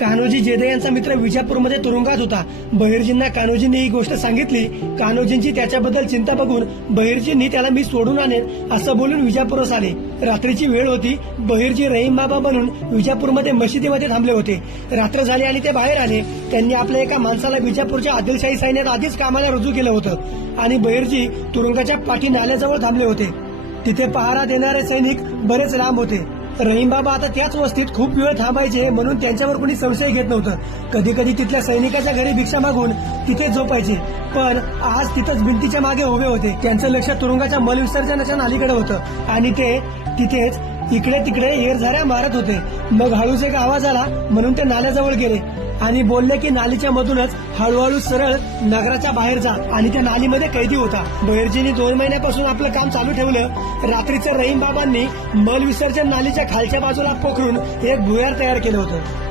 कान्होजी जेधे यांचा मित्र विजापूरमध्ये तुरुंगात होता. बहिर्जींना कान्होजींनी ही गोष्ट सांगितली. कान्होजींची त्याच्याबद्दल चिंता बघून बहिर्जींनी त्याला मी सोडून आणेन असं बोलून विजापूरस आले. रात्रीची वेळ होती. बहिर्जी रहीम बाबा बनून विजापूरमध्ये मशिदीमध्ये थांबले होते. रात्र झाली आणि ते बाहेर आले. त्यांनी आपल्या एका माणसाला विजापूरच्या आदिलशाही सैन्यात आधीच कामाला रुजू केलं होतं आणि बहिर्जी तुरुंगाच्या पाठी नाल्याजवळ थांबले होते. तिथे पहारा देणारे सैनिक बरेच लांब होते. रहीम बाबा आता त्याच वस्तीत खूप वेळ थांबायचे म्हणून त्यांच्यावर कोणी संशय घेत नव्हतं. कधी कधी तिथल्या सैनिकाच्या घरी भिक्षा मागून तिथे झोपायचे. पण आज तिथंच भिंतीच्या मागे उभे होते. त्यांचं लक्ष तुरुंगाच्या मलविसर्जनाच्या नालीकडे होतं आणि ते तिथेच इकडे तिकडे येरझाऱ्या मारत होते. मग हळूच एक आवाज आला म्हणून ते नाल्याजवळ गेले आणि बोलले की नालीच्या मधूनच हळूहळू सरळ नगराच्या बाहेर जा आणि त्या नालीमध्ये कैदी होता. बहिर्जींनी 2 महिन्यापासून आपलं काम चालू ठेवलं. रात्रीचं रहीम बाबांनी मल विसर्जन नालीच्या खालच्या बाजूला पोखरून एक भुयार तयार केलं होतं.